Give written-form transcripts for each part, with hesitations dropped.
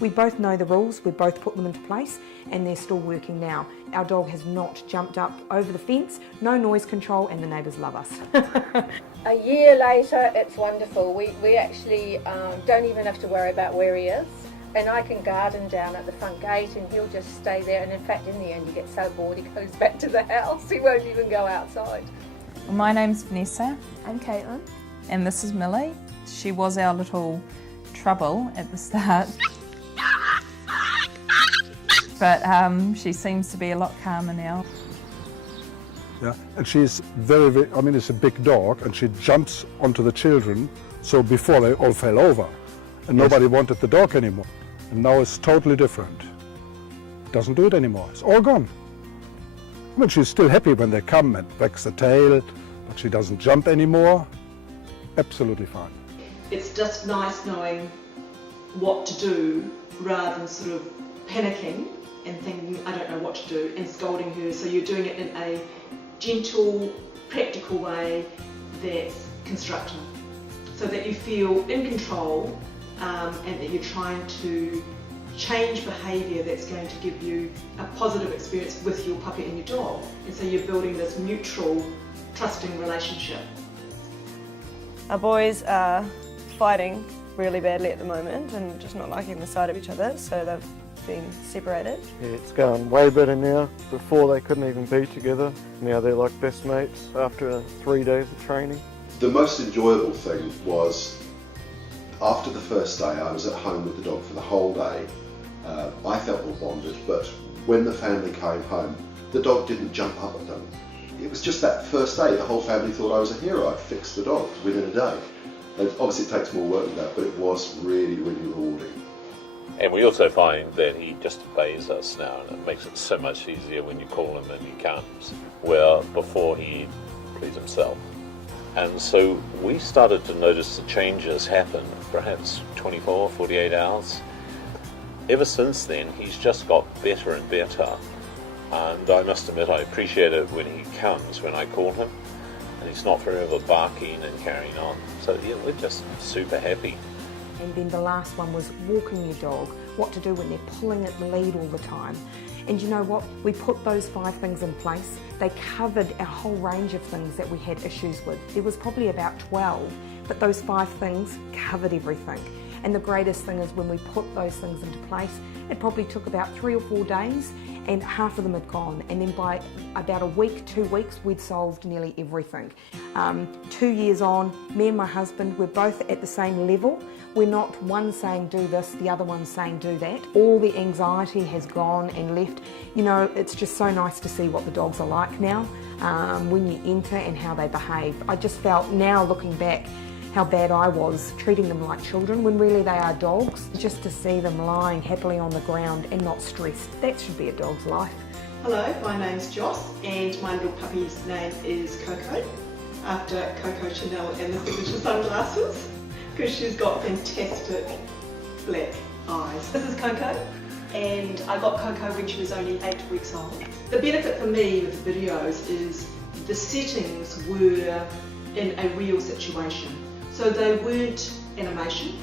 We both know the rules, we both put them into place, and they're still working now. Our dog has not jumped up over the fence, no noise control, and the neighbours love us. A year later, it's wonderful. We actually don't even have to worry about where he is. And I can garden down at the front gate and he'll just stay there. And in fact, in the end, he gets so bored, he goes back to the house. He won't even go outside. Well, my name's Vanessa. I'm Caitlin. And this is Millie. She was our little trouble at the start. But she seems to be a lot calmer now. Yeah, and she's very, I mean, it's a big dog, and she jumps onto the children, so before they all fell over, and nobody wanted the dog anymore. And now it's totally different. Doesn't do it anymore, it's all gone. I mean, she's still happy when they come and wags the tail, but she doesn't jump anymore. Absolutely fine. It's just nice knowing what to do rather than sort of panicking and thinking, I don't know what to do, and scolding her. So you're doing it in a gentle, practical way that's constructive, so that you feel in control and that you're trying to change behaviour that's going to give you a positive experience with your puppy and your dog. And so you're building this mutual, trusting relationship. Our boys are fighting really badly at the moment and just not liking the sight of each other, so they've been separated. Yeah, it's going way better now. Before they couldn't even be together. Now they're like best mates after 3 days of training. The most enjoyable thing was after the first day I was at home with the dog for the whole day. I felt all bonded, but when the family came home, the dog didn't jump up at them. It was just that first day, the whole family thought I was a hero. I'd fixed the dog within a day. And obviously it takes more work than that, but it was really, really rewarding. And we also find that he just obeys us now, and it makes it so much easier when you call him and he comes, where before he'd please himself. And so we started to notice the changes happen, perhaps 24, 48 hours. Ever since then, he's just got better and better. And I must admit, I appreciate it when he comes, when I call him, and he's not forever barking and carrying on. So yeah, we're just super happy. And then the last one was walking your dog, what to do when they're pulling at the lead all the time. And you know what? We put those 5 things in place. They covered a whole range of things that we had issues with. There was probably about 12, but those 5 things covered everything. And the greatest thing is when we put those things into place, it probably took about 3 or 4 days and half of them had gone. And then by about a week, 2 weeks, we'd solved nearly everything. 2 years on, me and my husband, we're both at the same level. We're not one saying do this, the other one saying do that. All the anxiety has gone and left. You know, it's just so nice to see what the dogs are like now when you enter and how they behave. I just felt now looking back how bad I was treating them like children when really they are dogs. Just to see them lying happily on the ground and not stressed, that should be a dog's life. Hello, my name's Joss and my little puppy's name is Coco, after Coco Chanel and the signature sunglasses, because she's got fantastic black eyes. This is Coco, and I got Coco when she was only 8 weeks old. The benefit for me with the videos is the settings were in a real situation. So they weren't animation,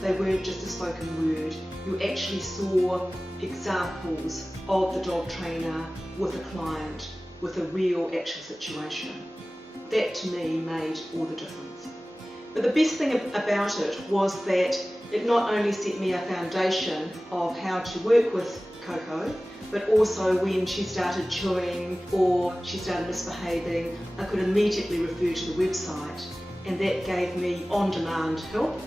they weren't just a spoken word. You actually saw examples of the dog trainer with a client, with a real actual situation. That to me made all the difference. But the best thing about it was that it not only set me a foundation of how to work with Coco, but also when she started chewing or she started misbehaving, I could immediately refer to the website, and that gave me on-demand help.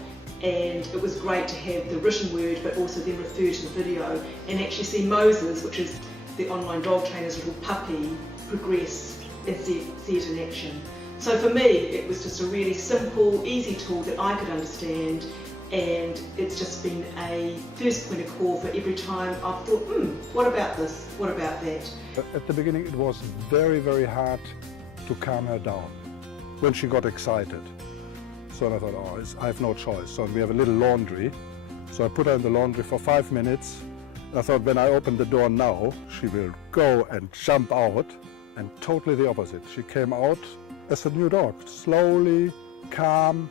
And it was great to have the written word but also then refer to the video and actually see Moses, which is the online dog trainer's little puppy, progress and see it in action. So for me it was just a really simple, easy tool that I could understand, and it's just been a first point of call for every time I've thought, what about this, what about that? At the beginning it was very, very hard to calm her down when she got excited. So I thought, oh, I have no choice. So we have a little laundry. So I put her in the laundry for 5 minutes. I thought when I open the door now, she will go and jump out, and totally the opposite. She came out as a new dog, slowly, calm,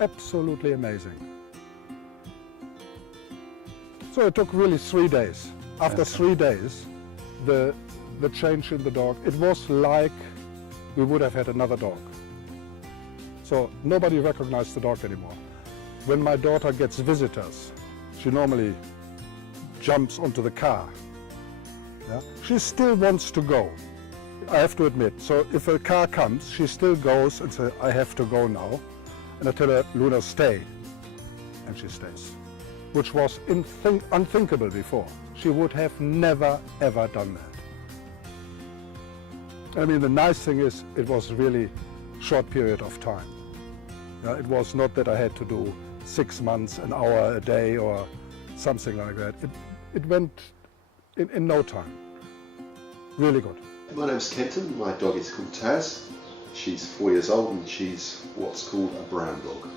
absolutely amazing. So it took really 3 days. After 3 days, the change in the dog, it was like we would have had another dog. So nobody recognized the dog anymore. When my daughter gets visitors, she normally jumps onto the car. Yeah? She still wants to go, I have to admit. So if a car comes, she still goes and says, I have to go now. And I tell her, Luna, stay. And she stays, which was unthinkable before. She would have never, ever done that. I mean, the nice thing is, it was really short period of time. It was not that I had to do 6 months, an hour a day or something like that. It went in no time. Really good. My name's Kenton, my dog is called Taz. She's 4 years old and she's what's called a brown dog.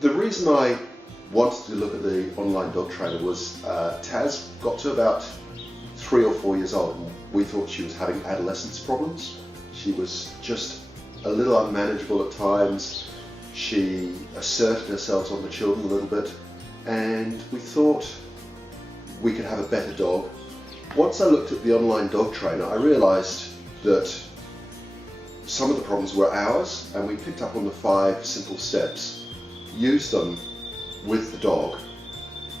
The reason I wanted to look at the online dog trainer was Taz got to about 3 or 4 years old and we thought she was having adolescence problems. She was just a little unmanageable at times. She asserted herself on the children a little bit and we thought we could have a better dog. Once I looked at the online dog trainer, I realised that some of the problems were ours and we picked up on the 5 simple steps, used them with the dog,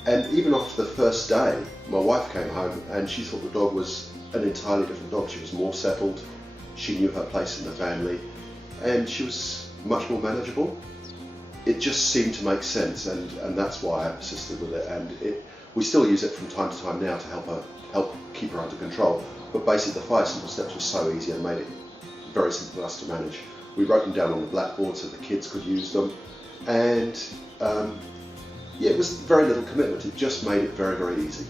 and even after the first day my wife came home and she thought the dog was an entirely different dog. She was more settled, she knew her place in the family and she was much more manageable. It just seemed to make sense and that's why I persisted with it, and we still use it from time to time now to help keep her under control, but basically the 5 simple steps were so easy and made it very simple for us to manage. We wrote them down on the blackboard so the kids could use them, and yeah, it was very little commitment. It just made it very, very easy.